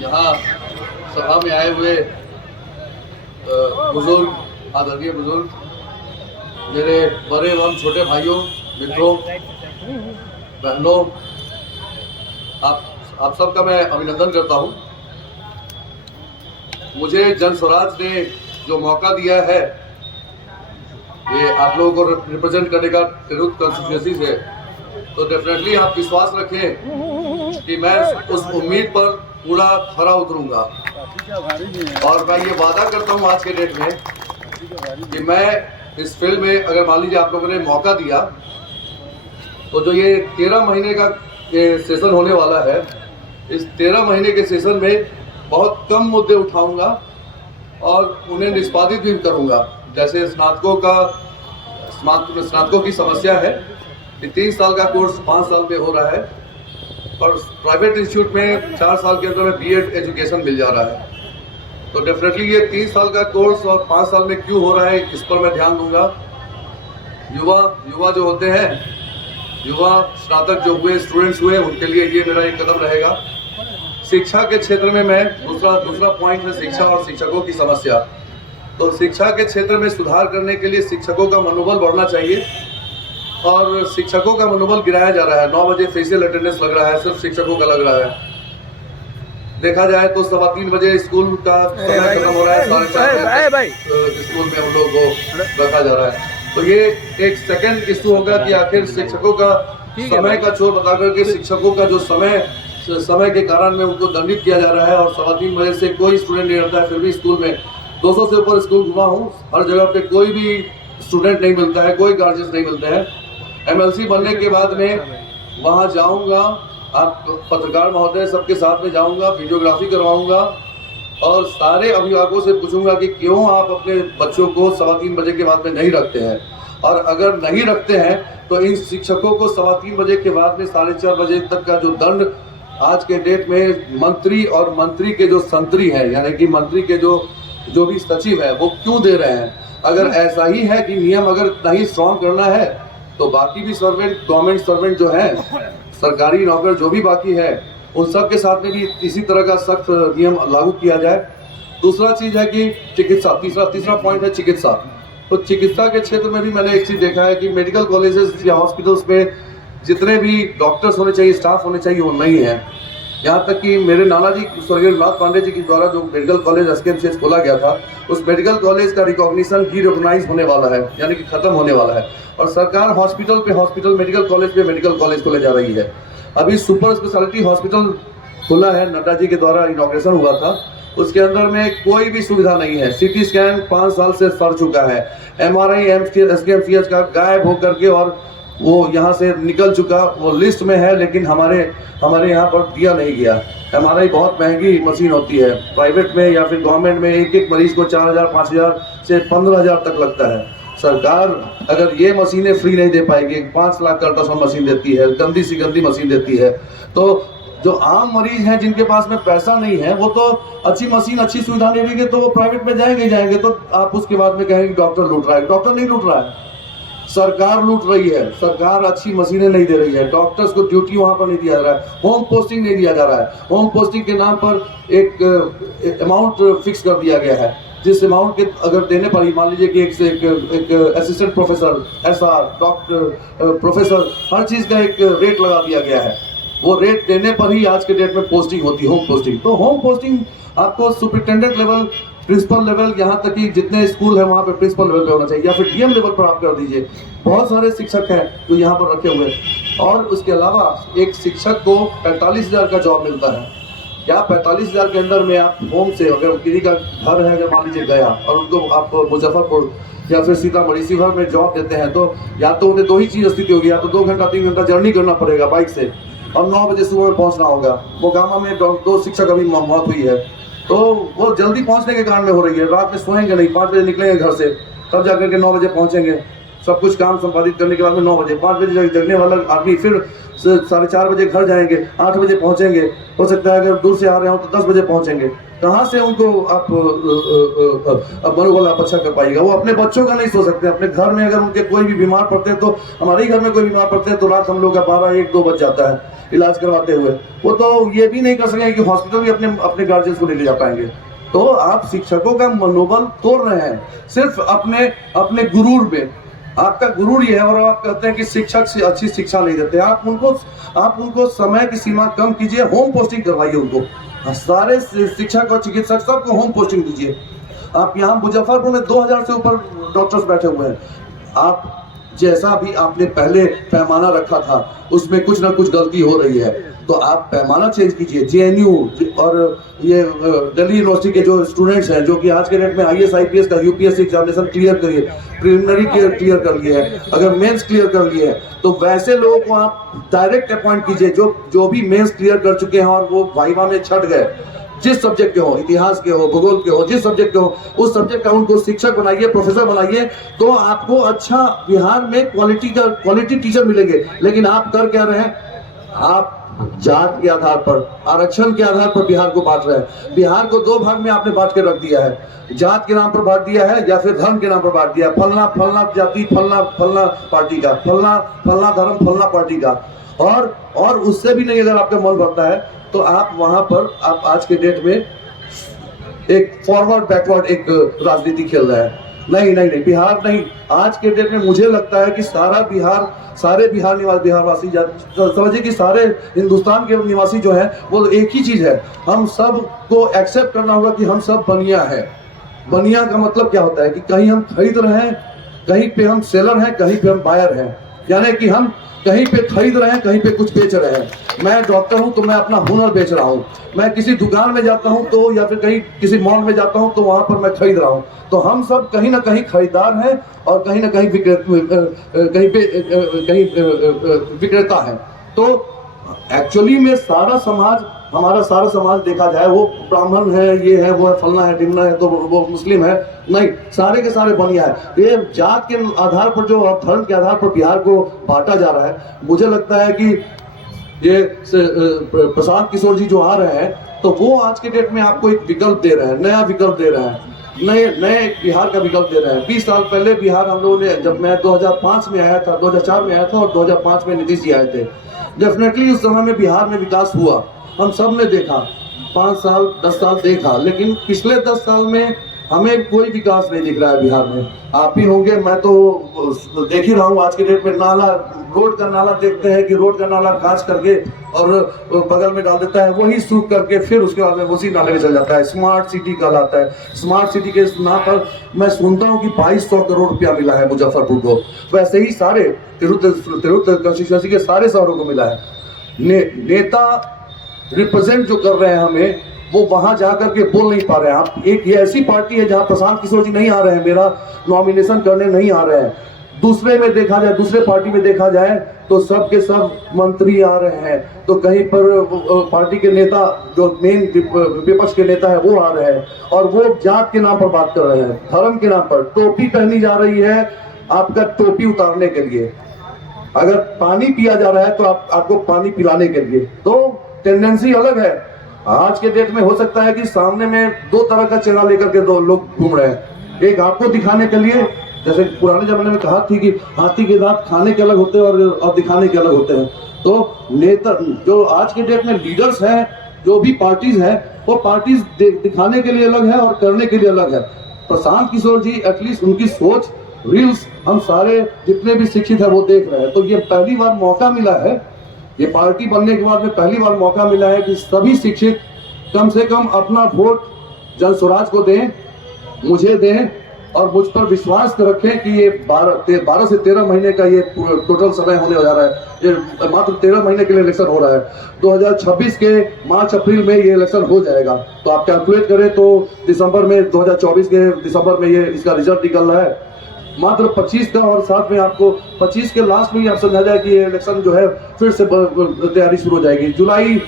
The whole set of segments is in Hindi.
यहाँ सभा में आए हुए बुजुर्ग, आदरणीय बुजुर्ग, मेरे बड़े एवं छोटे भाइयों, मित्रों, बहनों, आप सबका मैं अभिनंदन करता हूँ। मुझे जन स्वराज ने जो मौका दिया है ये आप लोगों को रिप्रेजेंट करने का तिरहुत कंस्टिट्यूएंसी से, तो डेफिनेटली आप विश्वास रखें कि मैं उस उम्मीद पर पूरा खरा उतरूंगा। और मैं ये वादा करता हूँ आज के डेट में कि मैं इस फील्ड में, अगर मान लीजिए आप लोगों ने मौका दिया, तो जो ये 13 महीने का ये सेशन होने वाला है, इस 13 महीने के सेशन में बहुत कम मुद्दे उठाऊंगा और उन्हें निष्पादित भी करूंगा। जैसे स्नातकों की समस्या है कि 3 साल का कोर्स 5 साल में हो रहा है और प्राइवेट इंस्टीट्यूट में 4 साल के अंदर में बीएड एजुकेशन मिल जा रहा है। तो डेफिनेटली ये 3 साल का कोर्स और 5 साल में क्यों हो रहा है, इस पर मैं ध्यान दूंगा। युवा जो होते हैं, युवा स्नातक जो हुए, स्टूडेंट्स हुए, उनके लिए ये मेरा एक कदम रहेगा। शिक्षा के क्षेत्र में मैं दूसरा पॉइंट है शिक्षा और शिक्षकों की समस्या। तो शिक्षा के क्षेत्र में सुधार करने के लिए शिक्षकों का मनोबल बढ़ना चाहिए और शिक्षकों का मनोबल गिराया जा रहा है। 9 बजे फेशियल अटेंडेंस लग रहा है, सिर्फ शिक्षकों का लग रहा है। देखा जाए तो 3:15 बजे स्कूल का समय खत्म हो रहा है, 4:30 स्कूल में हम लोग को रखा जा रहा है। तो ये एक सेकंड इशू होगा कि आखिर शिक्षकों का समय का चोर बता करके शिक्षकों का जो समय के कारण में उनको दंडित किया जा रहा है। और 3:15 बजे से कोई स्टूडेंट नहीं रहता है, फिर भी स्कूल में 200 से ऊपर स्कूल घुमा हूँ, हर जगह पे कोई भी स्टूडेंट नहीं मिलता है, कोई गार्जियन नहीं मिलते हैं। एमएलसी बनने के बाद में वहाँ जाऊँगा, आप पत्रकार महोदय सबके साथ में जाऊँगा, वीडियोग्राफी करवाऊँगा और सारे अभिभावकों से पूछूंगा कि क्यों आप अपने बच्चों को 3:15 बजे के बाद में नहीं रखते हैं, और अगर नहीं रखते हैं तो इन शिक्षकों को 3:15 बजे के बाद में 4:30 बजे तक का जो दंड आज के डेट में मंत्री और मंत्री के जो संतरी है, यानी कि मंत्री के जो भी सचिव है, वो क्यों दे रहे हैं। अगर ऐसा ही है कि नियम अगर नहीं स्ट्रॉन्ग करना है तो बाकी भी सर्वेंट, गवर्नमेंट सर्वेंट जो है, सरकारी नौकर जो भी बाकी है, उन सब के साथ में भी इसी तरह का सख्त नियम लागू किया जाए। दूसरा चीज है कि चिकित्सा, तीसरा पॉइंट है चिकित्सा। तो चिकित्सा के क्षेत्र में भी मैंने एक चीज देखा है कि मेडिकल कॉलेजेस या हॉस्पिटल्स में जितने भी डॉक्टर्स होने चाहिए, स्टाफ होने चाहिए, वो नहीं है। यहाँ तक कि मेरे नाना जी स्वर्गीय नाथ पांडे जी के द्वारा जो मेडिकल कॉलेज एसकेएमसीएच खोला गया था, उस मेडिकल कॉलेज का रिकॉग्निशन रीऑर्गेनाइज होने वाला है, यानी कि खत्म होने वाला है। और सरकार हॉस्पिटल पे हॉस्पिटल, मेडिकल कॉलेज पे मेडिकल कॉलेज को ले जा रही है। अभी सुपर स्पेशलिटी हॉस्पिटल खुला है, नड्डा जी के द्वारा इनॉग्रेशन हुआ था, उसके अंदर में कोई भी सुविधा नहीं है। सीटी स्कैन 5 साल से सड़ चुका है, एमआरआई एसकेएमसीएच का गायब होकर के और वो यहाँ से निकल चुका, वो लिस्ट में है लेकिन हमारे यहाँ पर दिया नहीं गया। एमआरआई बहुत महंगी मशीन होती है, प्राइवेट में या फिर गवर्नमेंट में एक मरीज को 4,000, 5,000 से 15,000 तक लगता है। सरकार अगर ये मशीनें फ्री नहीं दे पाएगी, 5 लाख का अल्ट्रासाउंड मशीन देती है, गंदी सी गंदी मशीन देती है, तो जो आम मरीज हैं जिनके पास में पैसा नहीं है, वो तो अच्छी मशीन, अच्छी सुविधा नहीं लेंगे तो वो प्राइवेट में जाएंगे। तो आप उसके बाद में कहेंगे डॉक्टर लूट रहा है। डॉक्टर नहीं लूट रहा है, सरकार लूट रही है। सरकार अच्छी मशीनें नहीं दे रही है, डॉक्टर्स को ड्यूटी वहां पर नहीं दिया जा रहा है, होम पोस्टिंग नहीं दिया जा रहा है। होम पोस्टिंग के नाम पर एक अमाउंट फिक्स कर दिया गया है, जिस अमाउंट के अगर देने पर ही, मान लीजिए कि एक assistant professor, SR, doctor, professor, हर चीज का एक रेट लगा दिया गया है। वो रेट देने पर ही आज के डेट में पोस्टिंग होती है, होम पोस्टिंग। तो होम पोस्टिंग आपको सुपरिटेंडेंट लेवल, प्रिंसिपल लेवल, यहाँ तक कि जितने स्कूल है वहाँ पे प्रिंसिपल लेवल पे होना चाहिए, या फिर डीएम लेवल पर आप कर दीजिए। बहुत सारे शिक्षक हैं जो यहाँ पर रखे हुए हैं। और उसके अलावा एक शिक्षक को 45,000 का जॉब मिलता है। क्या 45,000 के अंदर में आप होम से, अगर किसी का घर है, अगर मान लीजिए गया और उनको आप मुजफ्फरपुर या फिर सीतामढ़ी, शिवहर में जॉब देते हैं, तो या तो उन्हें 2 ही चीज स्थिति होगी, या तो 2 घंटा 3 घंटा जर्नी करना पड़ेगा बाइक से और 9 बजे सुबह में पहुंचना होगा। मोकामा में 2 शिक्षक अभी मौत हुई है, तो वो जल्दी पहुंचने के कारण में हो रही है। रात में सोएंगे नहीं, 5 बजे निकलेंगे घर से, तब जाकर के 9 बजे पहुंचेंगे। सब कुछ काम संपादित करने के बाद में 9 बजे, 5 बजे जगने वाला आदमी फिर 4:30 बजे घर जाएंगे, 8 बजे पहुंचेंगे। हो सकता है अगर दूर से आ रहे हो तो 10 बजे पहुंचेंगे। कहाँ से उनको आप मनोबल आप अच्छा कर पाइएगा। वो अपने बच्चों का नहीं सोच सकते। अपने घर में अगर उनके कोई भी बीमार पड़ते हैं, तो हमारे ही घर में कोई बीमार पड़ते हैं तो रात हम लोग का 12, 1, 2 बज जाता है। इलाज करवाते हुए, वो तो ये भी नहीं कर सकेंगे कि हॉस्पिटल भी अपने अपने गार्जियंस को ले जा पाएंगे। तो आप शिक्षकों का मनोबल तोड़ रहे हैं सिर्फ अपने अपने गुरूर में। आपका गुरूर ये है और आप कहते हैं कि शिक्षक से अच्छी शिक्षा नहीं देते। आप उनको समय की सीमा कम कीजिए, होम पोस्टिंग करवाइए उनको। सारे शिक्षक और चिकित्सक सबको होम पोस्टिंग दीजिए। आप यहाँ मुजफ्फरपुर में 2000 से ऊपर डॉक्टर्स बैठे हुए हैं। आप जैसा भी आपने पहले पैमाना रखा था उसमें कुछ ना कुछ गलती हो रही है, तो आप पैमाना चेंज कीजिए। जेएनयू और ये दिल्ली यूनिवर्सिटी के जो स्टूडेंट्स हैं जो कि आज के डेट में आईएएस आईपीएस का यूपीएससी एग्जामिनेशन क्लियर करिए, प्रिलिमिनरी क्लियर कर लिए है, अगर मेंस क्लियर कर लिए है तो वैसे लोगों को आप डायरेक्ट अपॉइंट कीजिए जो भी मेंस क्लियर कर चुके हैं और वो वाइवा में छट गए, जिस सब्जेक्ट के हो, इतिहास के हो, भूगोल के हो, जिस सब्जेक्ट के हो, उस सब्जेक्ट का उनको शिक्षक बनाइए, प्रोफेसर बनाइए, तो आपको अच्छा बिहार में क्वालिटी टीचर मिलेंगे। लेकिन आप कर क्या रहे हैं? आप जात के आधार पर, आरक्षण के आधार पर बिहार को बांट रहे हैं। बिहार को दो भाग में आपने बांट के रख दिया है, जात के नाम पर बांट दिया है या फिर धर्म के नाम पर बांट दिया है। फलना फलना जाति, फलना फलना पार्टी का, फलना फलना धर्म, फलना पार्टी का। और उससे भी नहीं अगर आपका मन भरता है तो आप वहां पर आप आज के डेट में एक फॉरवर्ड बैकवर्ड एक राजनीति खेल रहे हैं। नहीं, बिहार नहीं। आज के डेट में मुझे लगता है कि सारे बिहारवासी समझिए कि सारे हिंदुस्तान के निवासी जो है वो एक ही चीज है, हम सब को एक्सेप्ट करना होगा कि हम सब बनिया है। बनिया का मतलब क्या होता है कि कहीं हम खरीद रहे हैं, कहीं पे हम सेलर हैं, कहीं पे हम बायर हैं। यानी कि हम कहीं पे खरीद रहे हैं, कहीं पे कुछ बेच रहे हैं। मैं डॉक्टर हूं तो मैं अपना हुनर बेच रहा हूं। मैं किसी दुकान में जाता हूं तो या फिर कहीं किसी मॉल में जाता हूं तो वहां पर मैं खरीद रहा हूं। तो हम सब कहीं ना कहीं खरीदार हैं और कहीं ना कहीं विक्रेता हैं। तो एक्चुअली में हमारा सारा समाज देखा जाए वो ब्राह्मण है, ये है, वो है, फलना है, ढिमना है, तो वो मुस्लिम है, नहीं, सारे के सारे बनिया है। ये जात के आधार पर जो धर्म के आधार पर बिहार को बांटा जा रहा है, मुझे लगता है कि ये प्रशांत किशोर जी जो आ रहे हैं तो वो आज के डेट में आपको एक विकल्प दे रहे हैं, नया विकल्प दे रहे हैं, नए बिहार का विकल्प दे रहे हैं। 20 साल पहले बिहार हम लोगों ने, जब मैं 2005 में आया था, 2004 में आया था और 2005 में नीतीश जी आए थे, डेफिनेटली उस समय में बिहार में विकास हुआ, हम सब ने देखा। 5 साल 10 साल देखा, लेकिन पिछले 10 साल में हमें कोई विकास नहीं दिख रहा है बिहार में। आप ही होंगे, मैं तो देख ही रहा हूँ आज के डेट में रोड का नाला देखते हैं कि रोड का नाला कांच करके और बगल में डाल देता है, वही सूख करके फिर उसके बाद में उसी नाले में चल जाता है। स्मार्ट सिटी कहलाता है। स्मार्ट सिटी के नाम पर मैं सुनता हूँ कि 2200 करोड़ रुपया मिला है मुजफ्फरपुर को। वैसे ही सारे तिरुत कंस्टिट्यूंसी के सारे शहरों को मिला है। नेता रिप्रेजेंट जो कर रहे हैं हमें, वो वहां जाकर के बोल नहीं पा रहे हैं। आप एक ये ऐसी पार्टी है जहां प्रशांत किशोर जी नहीं आ रहे हैं, मेरा नॉमिनेशन करने नहीं आ रहे हैं। दूसरे पार्टी में देखा जाए तो सब के सब मंत्री आ रहे हैं, तो कहीं पर पार्टी के नेता जो मेन विपक्ष के नेता है वो आ रहे हैं और वो जात के नाम पर बात कर रहे हैं, धर्म के नाम पर। टोपी पहनी जा रही है आपका टोपी उतारने के लिए, अगर पानी पिया जा रहा है तो आपको पानी पिलाने के लिए। तो टेंडेंसी अलग है। आज के डेट में हो सकता है कि सामने में 2 तरह का चेहरा लेकर के 2 लोग घूम रहे हैं। एक आपको दिखाने के लिए, जैसे पुराने जमाने में कहा थी कि हाथी के दांत खाने के अलग होते हैं और दिखाने के अलग होते हैं। तो नेता जो आज के डेट में लीडर्स हैं, जो भी पार्टीज हैं, वो पार्टीज दिखाने के लिए अलग है और करने के लिए अलग है। प्रशांत किशोर जी एटलीस्ट उनकी सोच, रील्स हम सारे जितने भी शिक्षित है वो देख रहे हैं। तो ये पहली बार मौका मिला है, ये पार्टी बनने के बाद में पहली बार मौका मिला है कि सभी शिक्षित कम से कम अपना वोट जन स्वराज को दें, मुझे दें और मुझ पर विश्वास रखें कि ये 12 से 13 महीने का ये टोटल समय होने जा रहा है। ये मात्र 13 महीने के लिए इलेक्शन हो रहा है। 2026 के मार्च अप्रैल में ये इलेक्शन हो जाएगा। तो आप कैलकुलेट करें तो दिसंबर में, 2024 के दिसंबर में ये इसका रिजल्ट निकल रहा है। मात्र 25 का, और साथ में आपको 25 के लास्ट में ही आप समझा जाए कि ये इलेक्शन जो है फिर से तैयारी शुरू हो जाएगी। जुलाई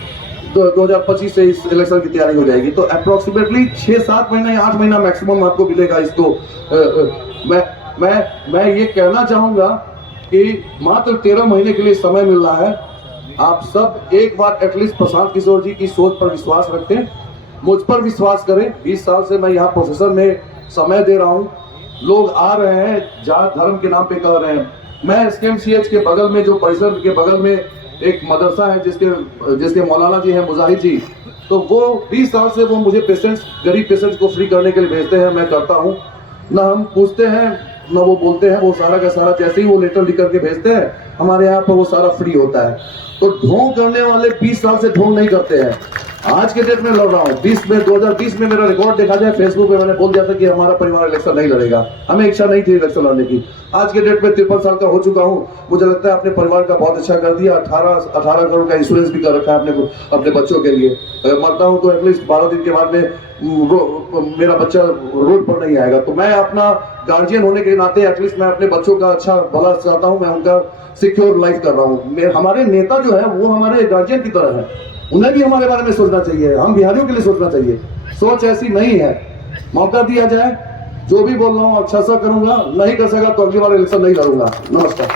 2025 से इस इलेक्शन की तैयारी हो जाएगी। तो अप्रोक्सीमेटली 6-7 महीना या 8 महीना मैक्सिमम आपको मिलेगा इसको। मैं ये कहना चाहूँगा कि मात्र 13 महीने के लिए समय मिल रहा है। आप सब एक बार एटलीस्ट प्रशांत किशोर जी की सोच पर विश्वास रखें, मुझ पर विश्वास करें। 20 साल से मैं यहाँ प्रोफेसर में समय दे रहा हूँ। लोग आ रहे हैं, जात धर्म के नाम पे कर रहे हैं। मैं SKMCH के बगल में, जो परिसर के बगल में एक मदरसा है जिसके मौलाना जी हैं मुजाहिद जी, तो वो 20 साल से वो मुझे पेशेंट्स, गरीब पेशेंट्स को फ्री करने के लिए भेजते हैं, मैं करता हूँ ना। हम पूछते हैं ना वो बोलते हैं, वो सारा का सारा जैसे ही वो लेटर लिख करके भेजते हैं हमारे यहाँ पर वो सारा फ्री होता है। तो ढोंग करने वाले 20 साल से ढोंग नहीं करते हैं। आज के डेट में लड़ रहा हूँ। 2020 में मेरा रिकॉर्ड देखा जाए फेसबुक पे, मैंने बोल दिया था कि हमारा परिवार इलेक्शन नहीं लड़ेगा, हमें इच्छा नहीं थी इलेक्शन लड़ने की। आज के डेट में 53 साल का हो चुका हूँ। मुझे लगता है अपने परिवार का बहुत अच्छा कर दिया। 18 करोड़ का इंश्योरेंस भी कर रखा है अपने बच्चों के लिए। अगर मरता हूँ तो एटलीस्ट 12 दिन के बाद में मेरा बच्चा रोड पर नहीं आएगा। तो मैं अपना गार्जियन होने के नाते एटलीस्ट मैं अपने बच्चों का अच्छा भला चाहता हूँ, मैं उनका सिक्योर लाइफ कर रहा हूँ। हमारे नेता जो है वो हमारे गार्जियन की तरह है, उन्हें भी हमारे बारे में सोचना चाहिए, हम बिहारियों के लिए सोचना चाहिए। सोच ऐसी नहीं है। मौका दिया जाए, जो भी बोल रहा हूँ अच्छा सा करूंगा, नहीं कर सका तो अगली बार इलेक्शन नहीं लड़ूंगा। नमस्कार।